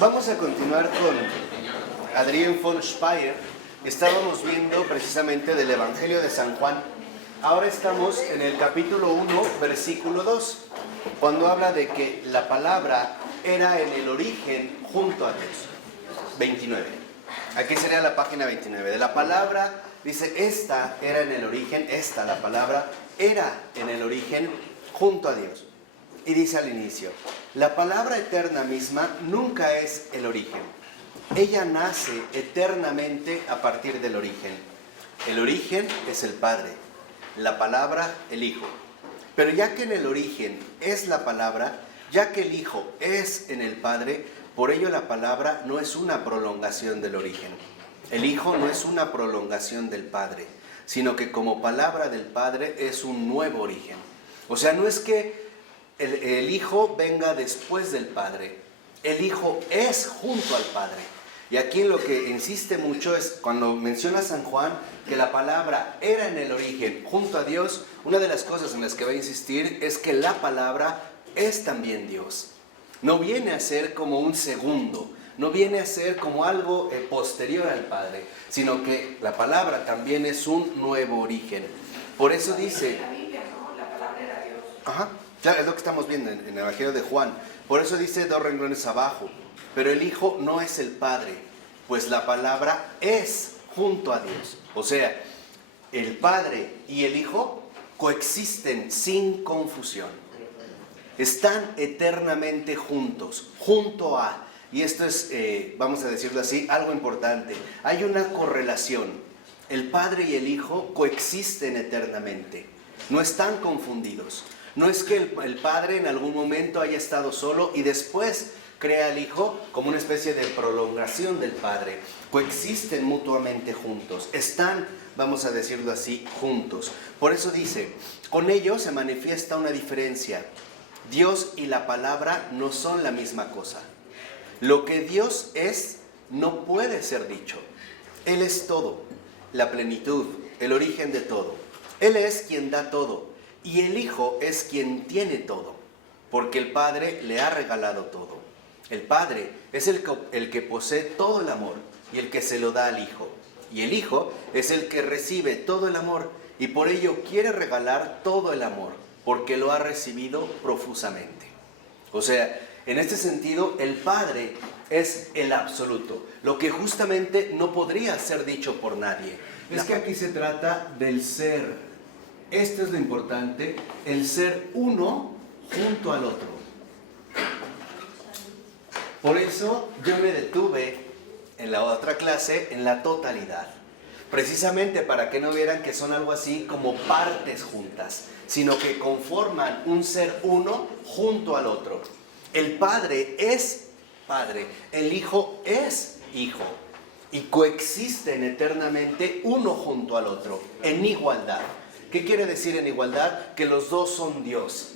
Vamos a continuar con Adrián von Speyer. Estábamos viendo precisamente del Evangelio de San Juan. Ahora estamos en el capítulo 1, versículo 2, cuando habla de que la palabra era en el origen junto a Dios. 29. Aquí sería la página 29. De la palabra, dice, esta era en el origen, la palabra, era en el origen junto a Dios. Y dice al inicio, la palabra eterna misma nunca es el origen. Ella nace eternamente a partir del origen. El origen es el Padre, la palabra el Hijo. Pero ya que en el origen es la palabra, ya que el Hijo es en el Padre, por ello la palabra no es una prolongación del origen. El Hijo no es una prolongación del Padre, sino que como palabra del Padre es un nuevo origen. O sea, no es que el Hijo venga después del Padre. El Hijo es junto al Padre. Y aquí lo que insiste mucho es cuando menciona San Juan que la palabra era en el origen junto a Dios. Una de las cosas en las que va a insistir es que la palabra es también Dios. No viene a ser como un segundo, no viene a ser como algo posterior al Padre, sino que la palabra también es un nuevo origen. Por eso dice... En la Biblia, ¿no? La palabra era Dios. Ajá. Claro, es lo que estamos viendo en el Evangelio de Juan. Por eso dice 2 renglones abajo. Pero el Hijo no es el Padre, pues la palabra es junto a Dios. O sea, el Padre y el Hijo coexisten sin confusión. Están eternamente juntos, junto a. Y esto es, vamos a decirlo así, algo importante. Hay una correlación. El Padre y el Hijo coexisten eternamente. No están confundidos. No es que el Padre en algún momento haya estado solo y después crea al Hijo como una especie de prolongación del Padre. Coexisten mutuamente juntos. Están, vamos a decirlo así, juntos. Por eso dice, con ello se manifiesta una diferencia. Dios y la palabra no son la misma cosa. Lo que Dios es no puede ser dicho. Él es todo, la plenitud, el origen de todo. Él es quien da todo. Y el Hijo es quien tiene todo, porque el Padre le ha regalado todo. El Padre es el que posee todo el amor y el que se lo da al Hijo. Y el Hijo es el que recibe todo el amor y por ello quiere regalar todo el amor, porque lo ha recibido profusamente. O sea, en este sentido, el Padre es el absoluto, lo que justamente no podría ser dicho por nadie. Es que aquí se trata del ser. Esto es lo importante, el ser uno junto al otro. Por eso yo me detuve en la otra clase en la totalidad. Precisamente para que no vieran que son algo así como partes juntas, sino que conforman un ser uno junto al otro. El Padre es Padre, el Hijo es Hijo. Y coexisten eternamente uno junto al otro, en igualdad. ¿Qué quiere decir en igualdad? Que los dos son Dios.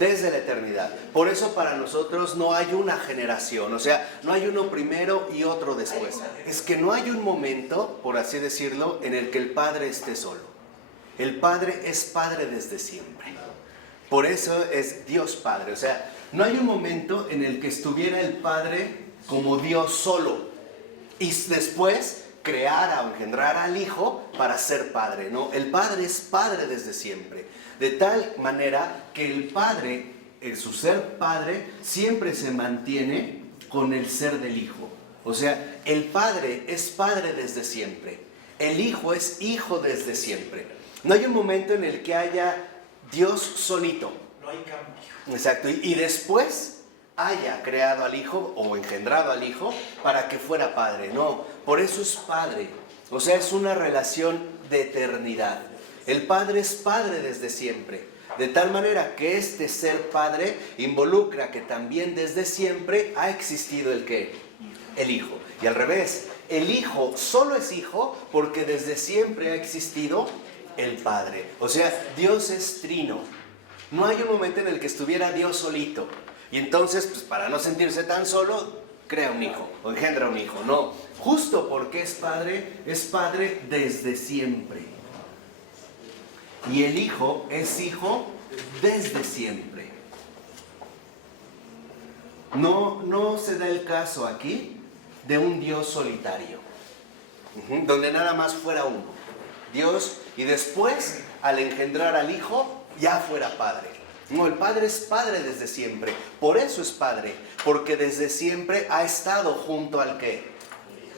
Desde la eternidad. Por eso para nosotros no hay una generación, o sea, no hay uno primero y otro después. Es que no hay un momento, por así decirlo, en el que el Padre esté solo. El Padre es Padre desde siempre. Por eso es Dios Padre. O sea, no hay un momento en el que estuviera el Padre como Dios solo y después creara o engendrara al Hijo para ser Padre, ¿no? El Padre es Padre desde siempre, de tal manera que el Padre, en su ser Padre, siempre se mantiene con el ser del Hijo. O sea, el Padre es Padre desde siempre, el Hijo es Hijo desde siempre. No hay un momento en el que haya Dios solito. No hay cambio. Exacto, y después haya creado al Hijo o engendrado al Hijo para que fuera Padre. No, por eso es Padre. O sea, es una relación de eternidad. El Padre es Padre desde siempre. De tal manera que este ser Padre involucra que también desde siempre ha existido el ¿qué? El Hijo. Y al revés, el Hijo solo es Hijo porque desde siempre ha existido el Padre. O sea, Dios es trino. No hay un momento en el que estuviera Dios solito. Y entonces, pues para no sentirse tan solo, crea un hijo o engendra un hijo. No, justo porque es Padre desde siempre. Y el Hijo es Hijo desde siempre. No se da el caso aquí de un Dios solitario, donde nada más fuera uno, Dios, y después al engendrar al Hijo ya fuera Padre. No, el Padre es Padre desde siempre, por eso es Padre, porque desde siempre ha estado junto al ¿qué?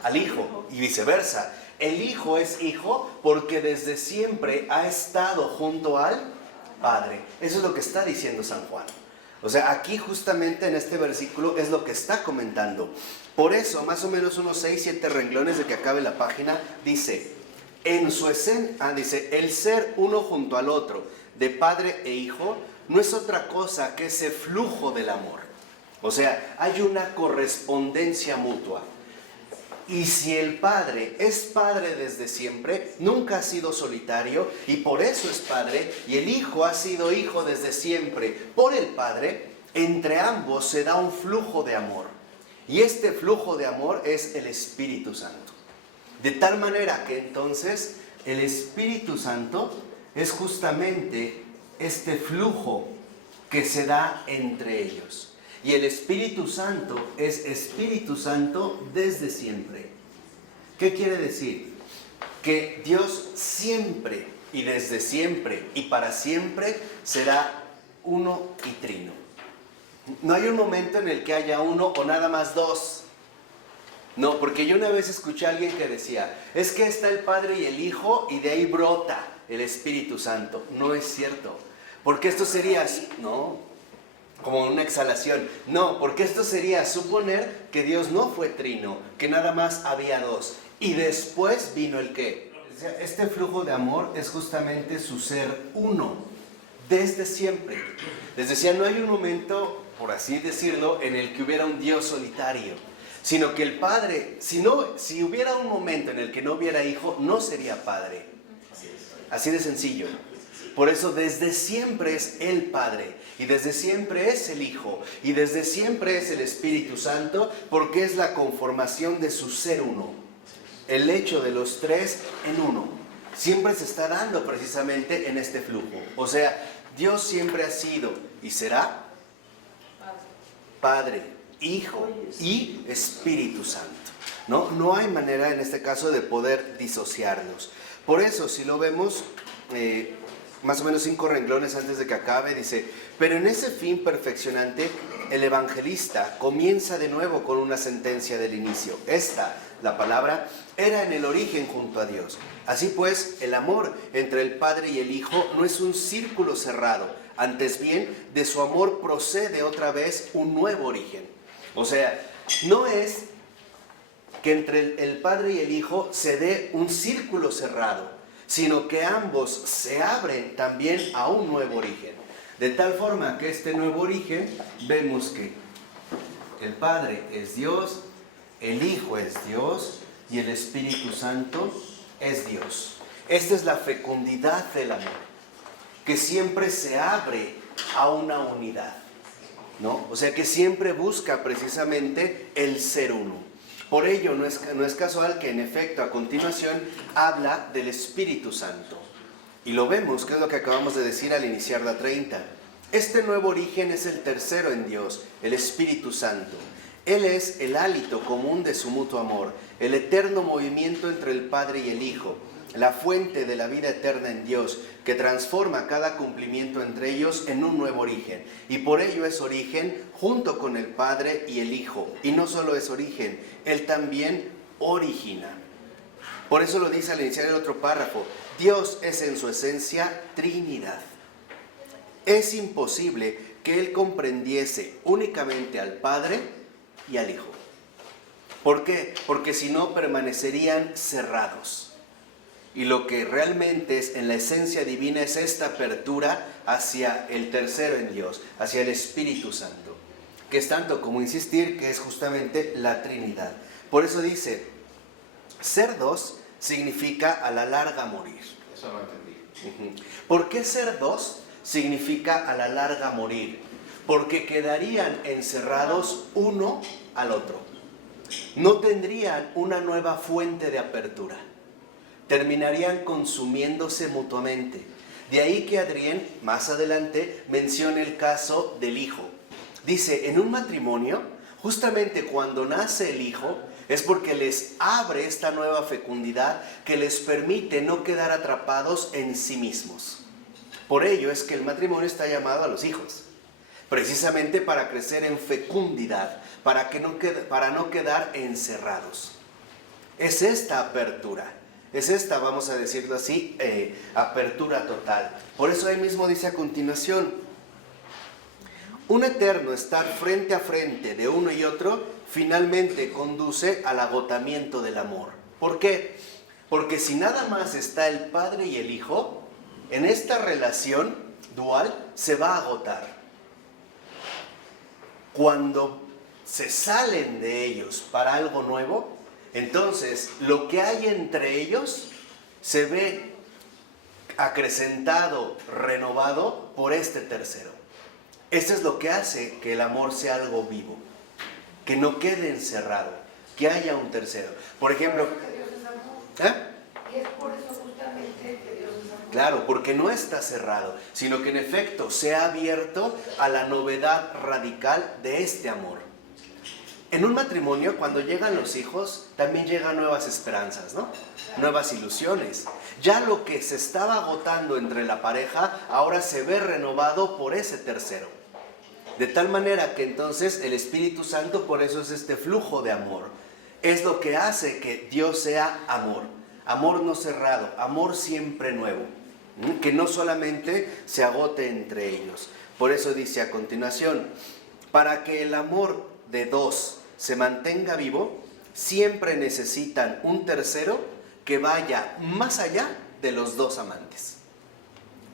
Al Hijo, y viceversa. El Hijo es Hijo porque desde siempre ha estado junto al Padre. Eso es lo que está diciendo San Juan. O sea, aquí justamente en este versículo es lo que está comentando. Por eso, más o menos unos 6, 7 renglones de que acabe la página, dice, en su esencia, dice, el ser uno junto al otro, de Padre e Hijo, no es otra cosa que ese flujo del amor. O sea, hay una correspondencia mutua. Y si el Padre es Padre desde siempre, nunca ha sido solitario y por eso es Padre, y el Hijo ha sido Hijo desde siempre por el Padre, entre ambos se da un flujo de amor. Y este flujo de amor es el Espíritu Santo. De tal manera que entonces el Espíritu Santo es justamente este flujo que se da entre ellos. Y el Espíritu Santo es Espíritu Santo desde siempre. ¿Qué quiere decir? Que Dios siempre y desde siempre y para siempre será uno y trino. No hay un momento en el que haya uno o nada más dos. No, porque yo una vez escuché a alguien que decía, es que está el Padre y el Hijo y de ahí brota el Espíritu Santo. No es cierto, porque esto sería, no, como una exhalación. No, porque esto sería suponer que Dios no fue trino, que nada más había dos. Y después vino el qué. Este flujo de amor es justamente su ser uno, desde siempre. Les decía, no hay un momento, por así decirlo, en el que hubiera un Dios solitario, sino que el Padre, si hubiera un momento en el que no hubiera Hijo, no sería Padre. Así de sencillo. Por eso desde siempre es el Padre, y desde siempre es el Hijo, y desde siempre es el Espíritu Santo, porque es la conformación de su ser uno. El hecho de los tres en uno. Siempre se está dando precisamente en este flujo. O sea, Dios siempre ha sido y será Padre, Hijo y Espíritu Santo. No hay manera en este caso de poder disociarlos. Por eso, si lo vemos, más o menos 5 renglones antes de que acabe, dice, pero en ese fin perfeccionante, el evangelista comienza de nuevo con una sentencia del inicio. Esta, la palabra, era en el origen junto a Dios. Así pues, el amor entre el Padre y el Hijo no es un círculo cerrado. Antes bien, de su amor procede otra vez un nuevo origen. O sea, no es que entre el Padre y el Hijo se dé un círculo cerrado, sino que ambos se abren también a un nuevo origen. De tal forma que este nuevo origen, vemos que el Padre es Dios, el Hijo es Dios y el Espíritu Santo es Dios. Esta es la fecundidad del amor, que siempre se abre a una unidad, ¿no? O sea, que siempre busca precisamente el ser uno. Por ello, no es casual que en efecto a continuación habla del Espíritu Santo. Y lo vemos, que es lo que acabamos de decir al iniciar la 30. Este nuevo origen es el tercero en Dios, el Espíritu Santo. Él es el hálito común de su mutuo amor, el eterno movimiento entre el Padre y el Hijo, la fuente de la vida eterna en Dios, que transforma cada cumplimiento entre ellos en un nuevo origen. Y por ello es origen junto con el Padre y el Hijo. Y no solo es origen, Él también origina. Por eso lo dice al iniciar el otro párrafo, Dios es en su esencia Trinidad. Es imposible que Él comprendiese únicamente al Padre y al Hijo. ¿Por qué? Porque si no permanecerían cerrados. Y lo que realmente es en la esencia divina es esta apertura hacia el tercero en Dios, hacia el Espíritu Santo, que es tanto como insistir que es justamente la Trinidad. Por eso dice, ser dos significa a la larga morir. Eso no entendí. ¿Por qué ser dos significa a la larga morir? Porque quedarían encerrados uno al otro. No tendrían una nueva fuente de apertura. Terminarían consumiéndose mutuamente. De ahí que Adrián, más adelante, menciona el caso del Hijo. Dice, en un matrimonio, justamente cuando nace el hijo, es porque les abre esta nueva fecundidad que les permite no quedar atrapados en sí mismos. Por ello es que el matrimonio está llamado a los hijos, precisamente para crecer en fecundidad, para no quedar encerrados. Es esta apertura, es esta, vamos a decirlo así, apertura total. Por eso ahí mismo dice a continuación, un eterno estar frente a frente de uno y otro finalmente conduce al agotamiento del amor. ¿Por qué? Porque si nada más está el padre y el hijo, en esta relación dual se va a agotar. Cuando se salen de ellos para algo nuevo, entonces lo que hay entre ellos se ve acrecentado, renovado por este tercero. Esto es lo que hace que el amor sea algo vivo, que no quede encerrado, que haya un tercero. Por ejemplo, Que Dios es amor. Y es por eso justamente que Dios es amor. claro, porque no está cerrado, sino que en efecto se ha abierto a la novedad radical de este amor. En un matrimonio, cuando llegan los hijos, también llegan nuevas esperanzas, ¿no? Nuevas ilusiones. Ya lo que se estaba agotando entre la pareja, ahora se ve renovado por ese tercero. De tal manera que entonces el Espíritu Santo, por eso es este flujo de amor. Es lo que hace que Dios sea amor. Amor no cerrado, amor siempre nuevo. Que no solamente se agote entre ellos. Por eso dice a continuación, para que el amor de dos se mantenga vivo, siempre necesitan un tercero que vaya más allá de los dos amantes.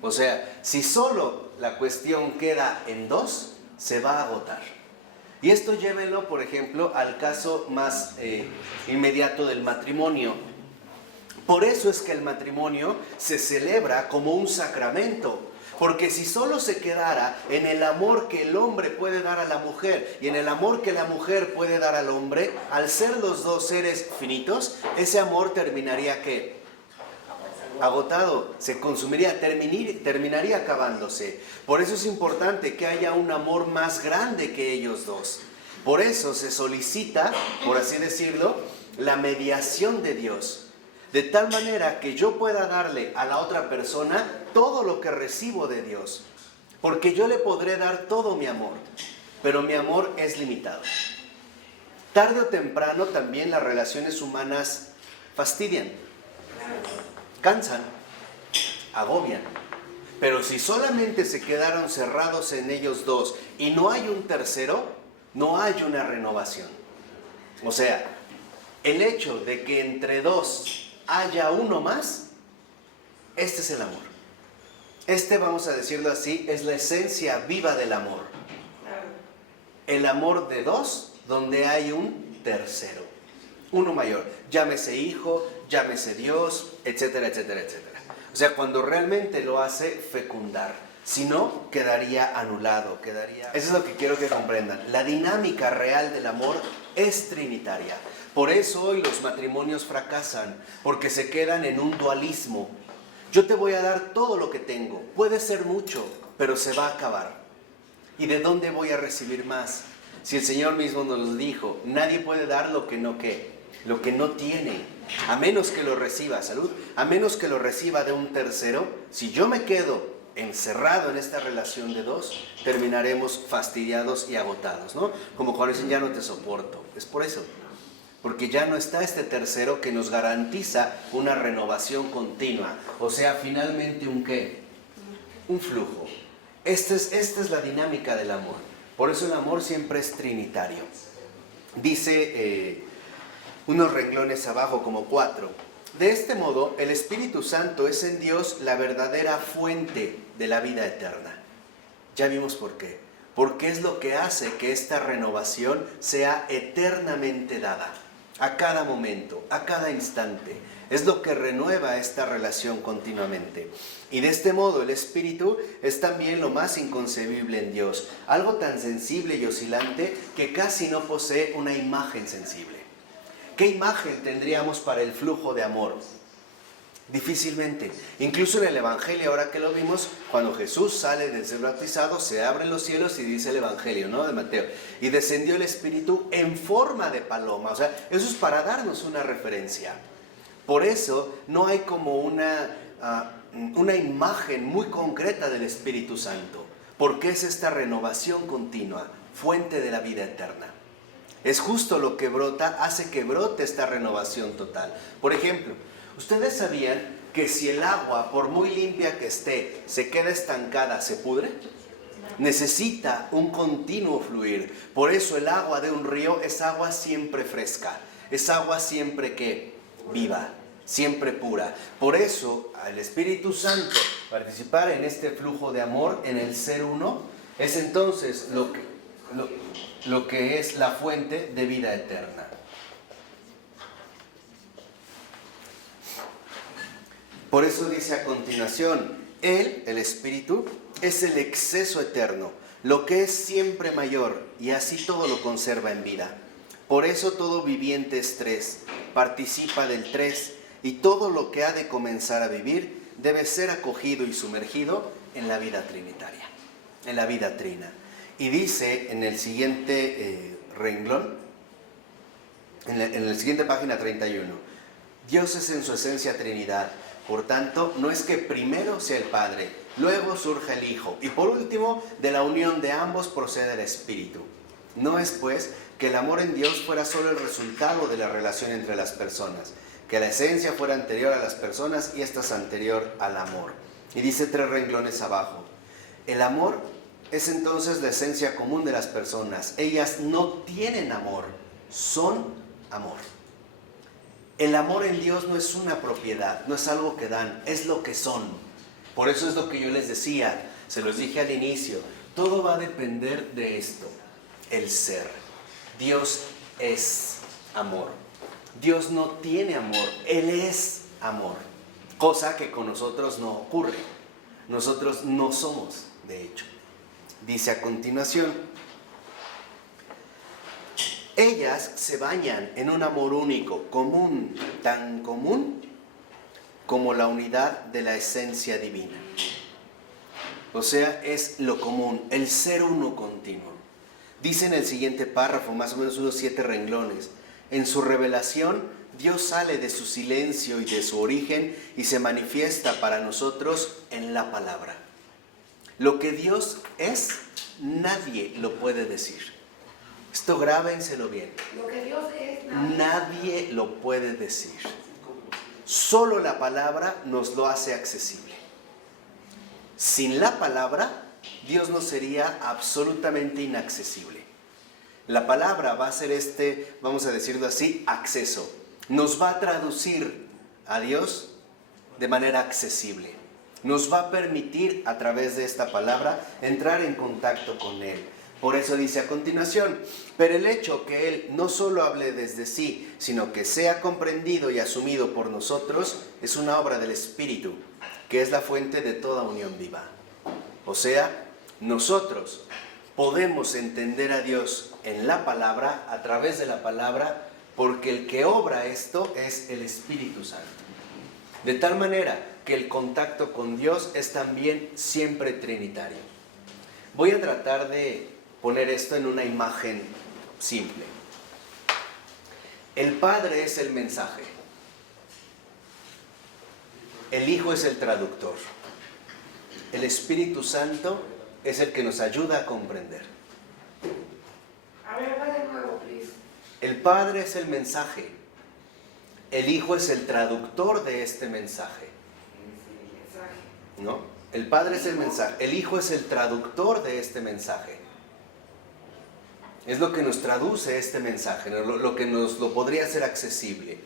O sea, si solo la cuestión queda en dos, se va a agotar. Y esto llévenlo, por ejemplo, al caso más inmediato del matrimonio. Por eso es que el matrimonio se celebra como un sacramento. Porque si solo se quedara en el amor que el hombre puede dar a la mujer y en el amor que la mujer puede dar al hombre, al ser los dos seres finitos, ese amor terminaría ¿qué? Agotado, se consumiría, terminaría acabándose. Por eso es importante que haya un amor más grande que ellos dos. Por eso se solicita, por así decirlo, la mediación de Dios. De tal manera que yo pueda darle a la otra persona todo lo que recibo de Dios. Porque yo le podré dar todo mi amor, pero mi amor es limitado. Tarde o temprano también las relaciones humanas fastidian, cansan, agobian. Pero si solamente se quedaron cerrados en ellos dos y no hay un tercero, no hay una renovación. O sea, el hecho de que entre dos haya uno más, este es el amor. Este, vamos a decirlo así, es la esencia viva del amor. El amor de dos, donde hay un tercero, uno mayor, llámese hijo, llámese Dios, etcétera, etcétera, etcétera. O sea, cuando realmente lo hace fecundar, si no, quedaría anulado, quedaría... Eso es lo que quiero que comprendan. La dinámica real del amor es trinitaria. Por eso hoy los matrimonios fracasan, porque se quedan en un dualismo. Yo te voy a dar todo lo que tengo, puede ser mucho, pero se va a acabar. ¿Y de dónde voy a recibir más? Si el Señor mismo nos lo dijo, nadie puede dar lo que no tiene, a menos que lo reciba, salud, a menos que lo reciba de un tercero. Si yo me quedo encerrado en esta relación de dos, terminaremos fastidiados y agotados, ¿no? Como cuando dicen, ya no te soporto, es por eso. Porque ya no está este tercero que nos garantiza una renovación continua. O sea, finalmente ¿un qué? Un flujo. Esta es la dinámica del amor. Por eso el amor siempre es trinitario. Dice unos renglones abajo, como 4. De este modo, el Espíritu Santo es en Dios la verdadera fuente de la vida eterna. Ya vimos por qué. Porque es lo que hace que esta renovación sea eternamente dada. A cada momento, a cada instante. Es lo que renueva esta relación continuamente. Y de este modo el Espíritu es también lo más inconcebible en Dios. Algo tan sensible y oscilante que casi no posee una imagen sensible. ¿Qué imagen tendríamos para el flujo de amor? Difícilmente. Incluso en el Evangelio, ahora que lo vimos, cuando Jesús sale del ser bautizado, se abren los cielos y dice el Evangelio, ¿no? De Mateo. Y descendió el Espíritu en forma de paloma. O sea, eso es para darnos una referencia. Por eso no hay como una imagen muy concreta del Espíritu Santo. Porque es esta renovación continua, fuente de la vida eterna. Es justo lo que brota, hace que brote esta renovación total. Por ejemplo, ¿ustedes sabían que si el agua, por muy limpia que esté, se queda estancada, se pudre? Necesita un continuo fluir. Por eso el agua de un río es agua siempre fresca. Es agua siempre que viva, siempre pura. Por eso al Espíritu Santo participar en este flujo de amor en el ser uno es entonces lo que es la fuente de vida eterna. Por eso dice a continuación, Él, el Espíritu, es el exceso eterno, lo que es siempre mayor, y así todo lo conserva en vida. Por eso todo viviente es tres, participa del tres, y todo lo que ha de comenzar a vivir debe ser acogido y sumergido en la vida trinitaria, en la vida trina. Y dice en el siguiente renglón, en la siguiente página 31, Dios es en su esencia Trinidad. Por tanto, no es que primero sea el Padre, luego surja el Hijo, y por último, de la unión de ambos procede el Espíritu. No es, pues, que el amor en Dios fuera solo el resultado de la relación entre las personas, que la esencia fuera anterior a las personas y ésta es anterior al amor. Y dice 3 renglones abajo, el amor es entonces la esencia común de las personas. Ellas no tienen amor, son amor. El amor en Dios no es una propiedad, no es algo que dan, es lo que son. Por eso es lo que yo les decía, se los dije al inicio, todo va a depender de esto, el ser. Dios es amor. Dios no tiene amor, Él es amor. Cosa que con nosotros no ocurre. Nosotros no somos, de hecho. Dice a continuación, ellas se bañan en un amor único, común, tan común como la unidad de la esencia divina. O sea, es lo común, el ser uno continuo. Dice en el siguiente párrafo, más o menos unos 7 renglones, en su revelación, Dios sale de su silencio y de su origen y se manifiesta para nosotros en la palabra. Lo que Dios es, nadie lo puede decir. Esto grábenselo bien. Lo que Dios es, Nadie lo puede decir. Solo la palabra nos lo hace accesible. Sin la palabra, Dios no sería absolutamente inaccesible. La palabra va a ser vamos a decirlo así, acceso. Nos va a traducir a Dios de manera accesible. Nos va a permitir a través de esta palabra entrar en contacto con Él. Por eso dice a continuación, pero el hecho que Él no solo hable desde sí, sino que sea comprendido y asumido por nosotros, es una obra del Espíritu, que es la fuente de toda unión viva. O sea, nosotros podemos entender a Dios en la palabra, a través de la palabra, porque el que obra esto es el Espíritu Santo. De tal manera que el contacto con Dios es también siempre trinitario. Voy a tratar de poner esto en una imagen simple. El Padre es el mensaje. El Hijo es el traductor. El Espíritu Santo es el que nos ayuda a comprender. A ver, va de nuevo, please. El Padre es el mensaje. El Hijo es el traductor de este mensaje. ¿No? El Padre es el mensaje. El Hijo es el traductor de este mensaje. Es lo que nos traduce este mensaje, lo que nos lo podría hacer accesible.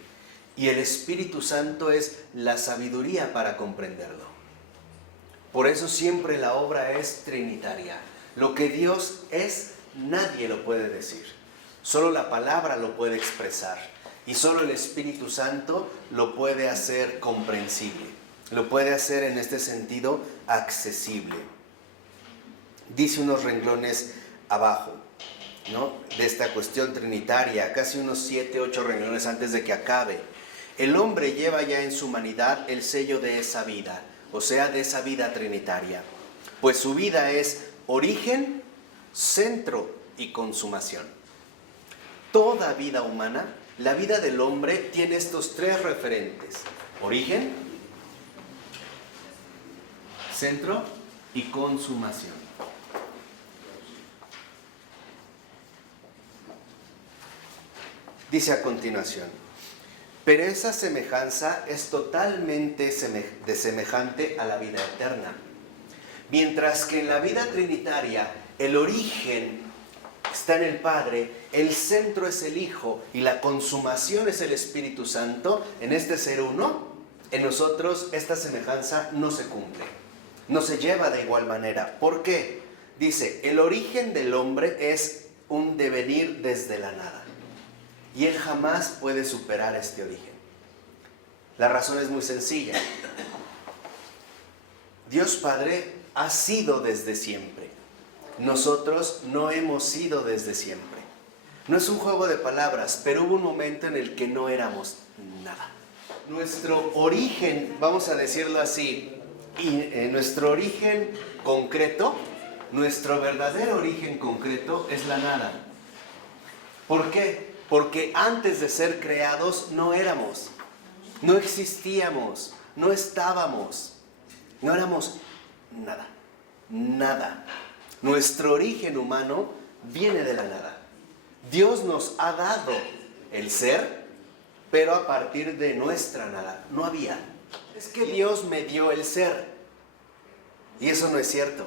Y el Espíritu Santo es la sabiduría para comprenderlo. Por eso siempre la obra es trinitaria. Lo que Dios es, nadie lo puede decir. Solo la palabra lo puede expresar. Y solo el Espíritu Santo lo puede hacer comprensible. Lo puede hacer en este sentido accesible. Dice unos renglones abajo, ¿no?, de esta cuestión trinitaria, casi unos 7, 8 renglones antes de que acabe. El hombre lleva ya en su humanidad el sello de esa vida, o sea, de esa vida trinitaria. Pues su vida es origen, centro y consumación. Toda vida humana, la vida del hombre tiene estos tres referentes: origen, centro y consumación. Dice a continuación: pero esa semejanza es totalmente semejante a la vida eterna. Mientras que en la vida trinitaria el origen está en el Padre, el centro es el Hijo y la consumación es el Espíritu Santo, en este ser uno, en nosotros esta semejanza no se cumple, no se lleva de igual manera. ¿Por qué? Dice, el origen del hombre es un devenir desde la nada. Y él jamás puede superar este origen. La razón es muy sencilla. Dios Padre ha sido desde siempre. Nosotros no hemos sido desde siempre. No es un juego de palabras, pero hubo un momento en el que no éramos nada. Nuestro origen, vamos a decirlo así, nuestro origen concreto, nuestro verdadero origen concreto es la nada. ¿Por qué? Porque antes de ser creados no éramos, no existíamos, no estábamos, no éramos nada, nada. Nuestro origen humano viene de la nada. Dios nos ha dado el ser, pero a partir de nuestra nada, no había. Es que Dios me dio el ser, y eso no es cierto.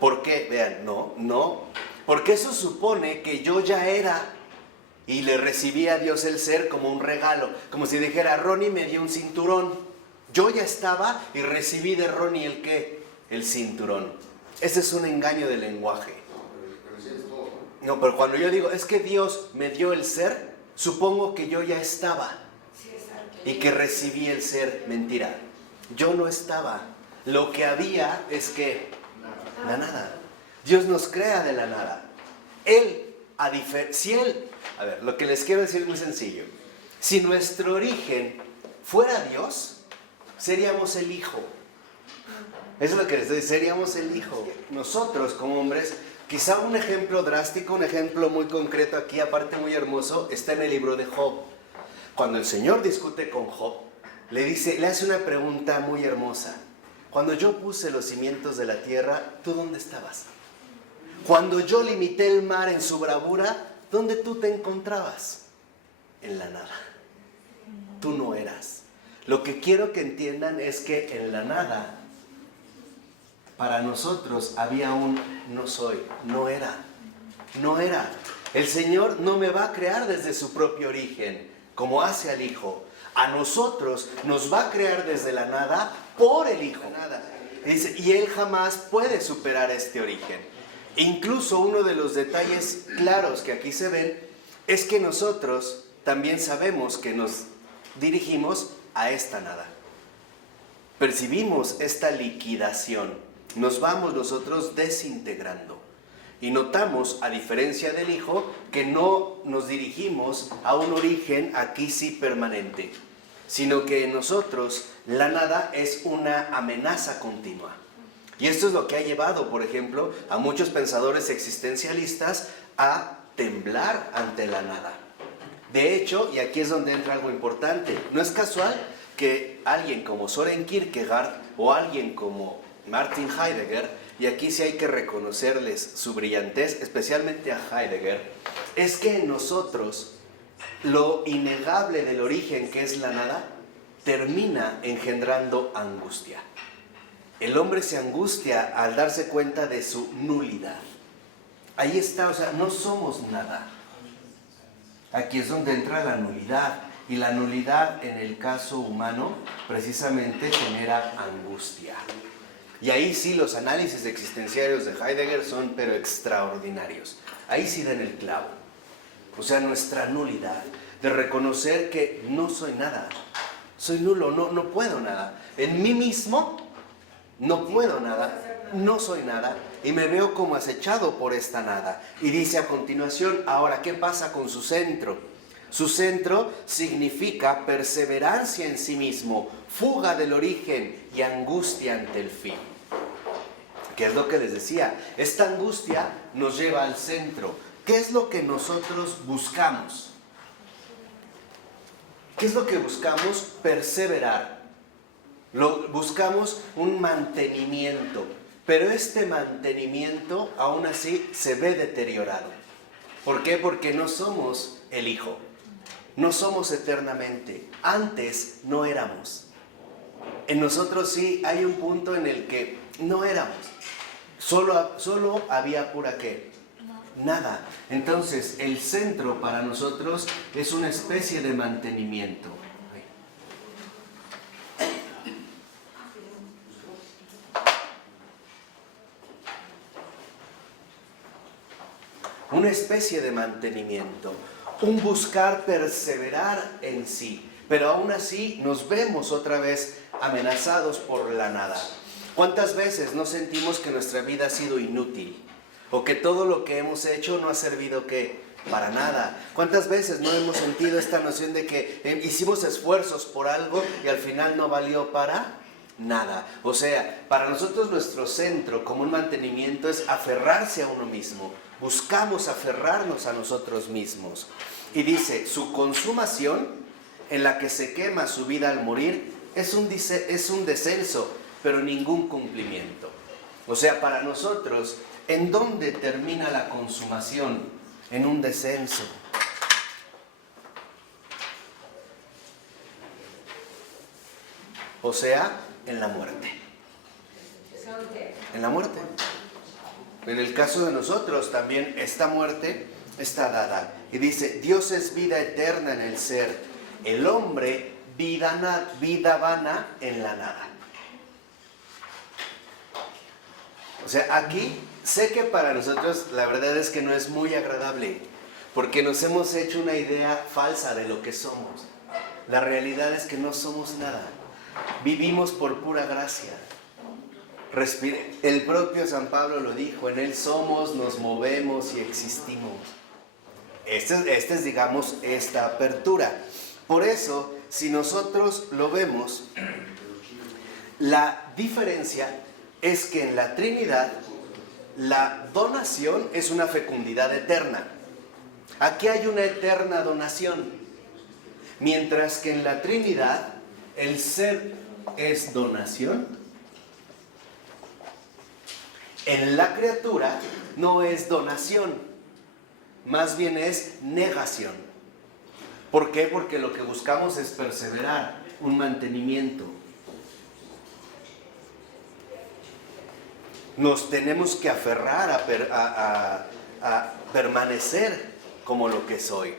¿Por qué? Vean, no, porque eso supone que yo ya era. Y le recibí a Dios el ser como un regalo, como si dijera, Ronnie me dio un cinturón. Yo ya estaba y recibí de Ronnie el ¿qué? El cinturón. Ese es un engaño de lenguaje. Pero sí es todo. No, pero cuando yo digo, es que Dios me dio el ser, supongo que yo ya estaba y que recibí el ser. Mentira, yo no estaba. Lo que había es que la nada. Dios nos crea de la nada. A ver, lo que les quiero decir es muy sencillo. Si nuestro origen fuera Dios, seríamos el Hijo. Eso es lo que les digo, seríamos el Hijo. Nosotros como hombres, quizá un ejemplo drástico, un ejemplo muy concreto aquí, aparte muy hermoso, está en el libro de Job. Cuando el Señor discute con Job, le hace una pregunta muy hermosa. Cuando yo puse los cimientos de la tierra, ¿tú dónde estabas? Cuando yo limité el mar en su bravura, ¿dónde tú te encontrabas? En la nada. Tú no eras. Lo que quiero que entiendan es que en la nada, para nosotros había un no soy, no era. El Señor no me va a crear desde su propio origen, como hace al Hijo. A nosotros nos va a crear desde la nada por el Hijo. Y Él jamás puede superar este origen. Incluso uno de los detalles claros que aquí se ven es que nosotros también sabemos que nos dirigimos a esta nada. Percibimos esta liquidación, nos vamos nosotros desintegrando y notamos, a diferencia del Hijo, que no nos dirigimos a un origen aquí sí permanente, sino que en nosotros la nada es una amenaza continua. Y esto es lo que ha llevado, por ejemplo, a muchos pensadores existencialistas a temblar ante la nada. De hecho, y aquí es donde entra algo importante, no es casual que alguien como Søren Kierkegaard o alguien como Martin Heidegger, y aquí sí hay que reconocerles su brillantez, especialmente a Heidegger, es que en nosotros lo innegable del origen, que es la nada, termina engendrando angustia. El hombre se angustia al darse cuenta de su nulidad. Ahí está, o sea, no somos nada. Aquí es donde entra la nulidad. Y la nulidad en el caso humano precisamente genera angustia. Y ahí sí los análisis existenciarios de Heidegger son pero extraordinarios. Ahí sí dan el clavo. O sea, nuestra nulidad de reconocer que no soy nada. Soy nulo, no puedo nada. En mí mismo no puedo nada, no soy nada y me veo como acechado por esta nada. Y dice a continuación, ahora, ¿qué pasa con su centro? Su centro significa perseverancia en sí mismo, fuga del origen y angustia ante el fin. ¿Qué es lo que les decía? Esta angustia nos lleva al centro. ¿Qué es lo que nosotros buscamos? ¿Qué es lo que buscamos? Perseverar. Buscamos un mantenimiento, pero este mantenimiento aún así se ve deteriorado. ¿Por qué? Porque no somos el Hijo, no somos eternamente. Antes no éramos. En nosotros sí hay un punto en el que no éramos. Solo había pura ¿qué? Nada. Entonces el centro para nosotros es una especie de mantenimiento. Una especie de mantenimiento, un buscar perseverar en sí, pero aún así nos vemos otra vez amenazados por la nada. ¿Cuántas veces no sentimos que nuestra vida ha sido inútil? O que todo lo que hemos hecho no ha servido ¿qué? Para nada. ¿Cuántas veces no hemos sentido esta noción de que hicimos esfuerzos por algo y al final no valió para nada? O sea, para nosotros nuestro centro como un mantenimiento es aferrarse a uno mismo. Buscamos aferrarnos a nosotros mismos. Y dice, su consumación, en la que se quema su vida al morir, es un descenso, pero ningún cumplimiento. O sea, para nosotros, ¿en dónde termina la consumación? En un descenso. O sea, en la muerte. En la muerte. En el caso de nosotros también esta muerte está dada. Y dice, Dios es vida eterna en el ser. El hombre, vida vana en la nada. O sea, aquí sé que para nosotros la verdad es que no es muy agradable, porque nos hemos hecho una idea falsa de lo que somos. La realidad es que no somos nada. Vivimos por pura gracia. El propio San Pablo lo dijo, en Él somos, nos movemos y existimos. Esta es, digamos, esta apertura. Por eso, si nosotros lo vemos, la diferencia es que en la Trinidad la donación es una fecundidad eterna. Aquí hay una eterna donación, mientras que en la Trinidad el ser es donación. En la criatura no es donación, más bien es negación. ¿Por qué? Porque lo que buscamos es perseverar, un mantenimiento. Nos tenemos que aferrar a permanecer como lo que soy.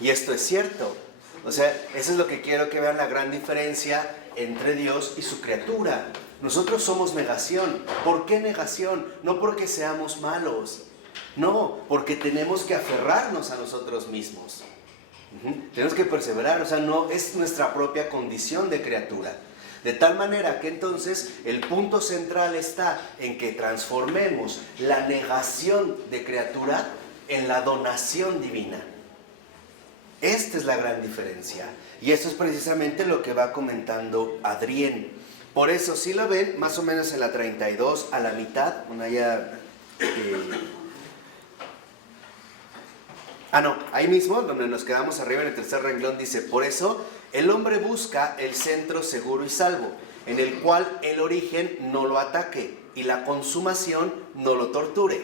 Y esto es cierto. O sea, eso es lo que quiero que vean, la gran diferencia entre Dios y su criatura. Nosotros somos negación. ¿Por qué negación? No porque seamos malos. No, porque tenemos que aferrarnos a nosotros mismos. Tenemos que perseverar. O sea, no es nuestra propia condición de criatura. De tal manera que entonces el punto central está en que transformemos la negación de criatura en la donación divina. Esta es la gran diferencia. Y eso es precisamente lo que va comentando Adrián. Por eso, si lo ven, más o menos en la 32, a la mitad, ahí mismo, donde nos quedamos arriba en el tercer renglón, dice, por eso el hombre busca el centro seguro y salvo, en el cual el origen no lo ataque y la consumación no lo torture.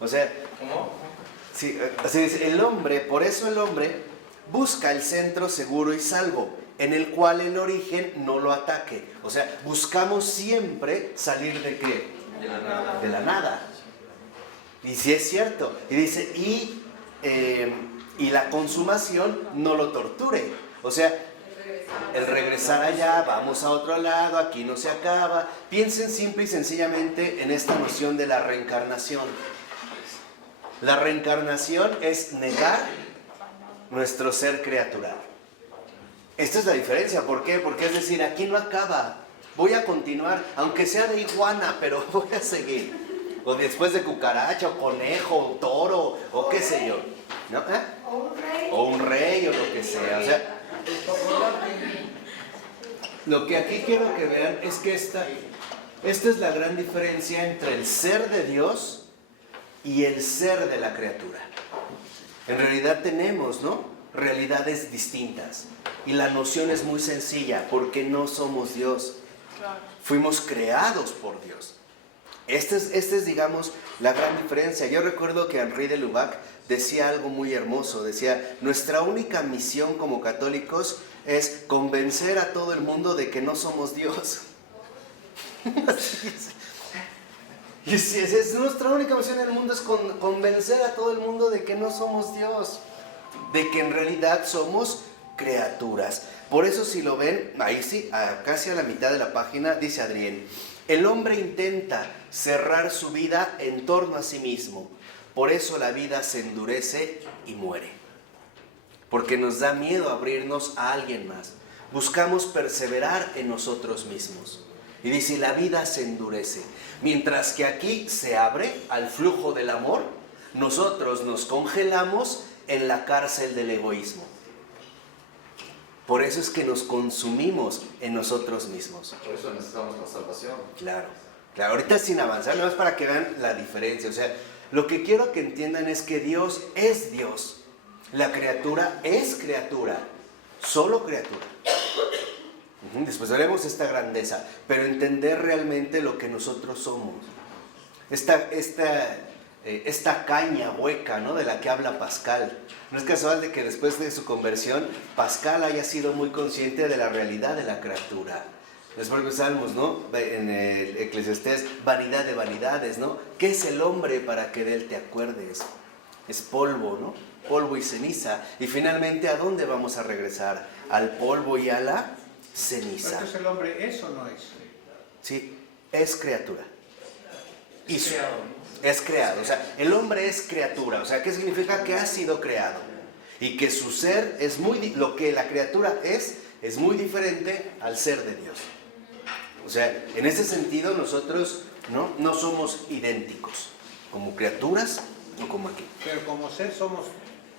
O sea, ¿Cómo? Sí, así dice, por eso el hombre busca el centro seguro y salvo, en el cual el origen no lo ataque. O sea, buscamos siempre salir ¿de qué? De la nada. De la nada. Y sí es cierto. Y dice, y la consumación no lo torture. O sea, el regresar allá, vamos a otro lado, aquí no se acaba. Piensen simple y sencillamente en esta noción de la reencarnación. La reencarnación es negar nuestro ser criatural. Esta es la diferencia. ¿Por qué? Porque es decir, aquí no acaba. Voy a continuar, aunque sea de iguana, pero voy a seguir. O después de cucaracha, o conejo, o toro, o qué sé yo. ¿No? O un rey o lo que sea. O sea, lo que aquí quiero que vean es que esta es la gran diferencia entre el ser de Dios y el ser de la criatura. En realidad tenemos, ¿no?, realidades distintas. Y la noción es muy sencilla, porque no somos Dios. Fuimos creados por Dios. Esta es, digamos, la gran diferencia. Yo recuerdo que Henri de Lubac decía algo muy hermoso. Decía, nuestra única misión como católicos es convencer a todo el mundo de que no somos Dios. Y si es nuestra única misión en el mundo, es convencer a todo el mundo de que no somos Dios, de que en realidad somos criaturas. Por eso, si lo ven, ahí sí, casi a la mitad de la página, dice Adrián, el hombre intenta cerrar su vida en torno a sí mismo, por eso la vida se endurece y muere, porque nos da miedo abrirnos a alguien más, buscamos perseverar en nosotros mismos. Y dice, la vida se endurece. Mientras que aquí se abre al flujo del amor, nosotros nos congelamos en la cárcel del egoísmo. Por eso es que nos consumimos en nosotros mismos. Por eso necesitamos la salvación. Claro. Ahorita sin avanzar, nada más para que vean la diferencia. O sea, lo que quiero que entiendan es que Dios es Dios. La criatura es criatura. Solo criatura. Después veremos esta grandeza, pero entender realmente lo que nosotros somos. Esta caña hueca, ¿no?, de la que habla Pascal. No es casual de que después de su conversión, Pascal haya sido muy consciente de la realidad de la criatura. Los propios salmos, ¿no?, en el Eclesiastés, vanidad de vanidades, ¿no? ¿Qué es el hombre para que de él te acuerdes? Es polvo, ¿no? Polvo y ceniza. Y finalmente, ¿a dónde vamos a regresar? Al polvo y a la ceniza. Entonces, ¿el hombre es o no es? Sí, es criatura. Es creado. O sea, el hombre es criatura. O sea, ¿qué significa? Que ha sido creado. Y que su ser es lo que la criatura es muy diferente al ser de Dios. O sea, en ese sentido nosotros no somos idénticos, como criaturas o como aquí. Pero como ser somos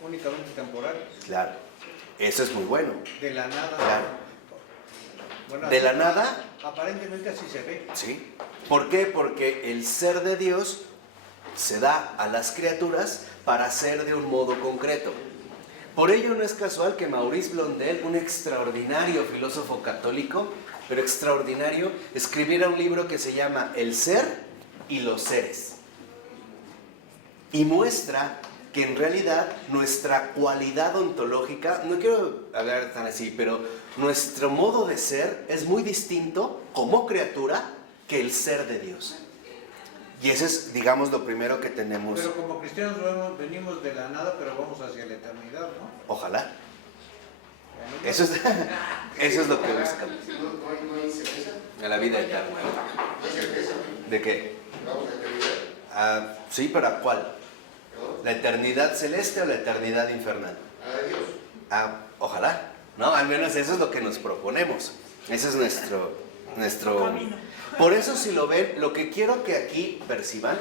únicamente temporales. Claro, eso es muy bueno. De la nada. Claro. Bueno, De la nada. Aparentemente así se ve. Sí. ¿Por qué? Porque el ser de Dios se da a las criaturas para ser de un modo concreto. Por ello no es casual que Maurice Blondel, un extraordinario filósofo católico, pero extraordinario, escribiera un libro que se llama El ser y los seres. Y muestra que en realidad nuestra cualidad ontológica, no quiero hablar tan así, pero nuestro modo de ser es muy distinto como criatura que el ser de Dios. Y ese es, digamos, lo primero que tenemos. Pero como cristianos venimos de la nada, pero vamos hacia la eternidad, ¿no? Ojalá. Eso es lo que buscamos. ¿No hay certeza? A la vida eterna. ¿No hay certeza? ¿De qué? ¿Vamos a eternidad? Sí, pero ¿a cuál? ¿No? ¿La eternidad celeste o la eternidad infernal? ¿A Dios? Ojalá. No, al menos eso es lo que nos proponemos. Ese es nuestro camino. Por eso, si lo ven, lo que quiero que aquí perciban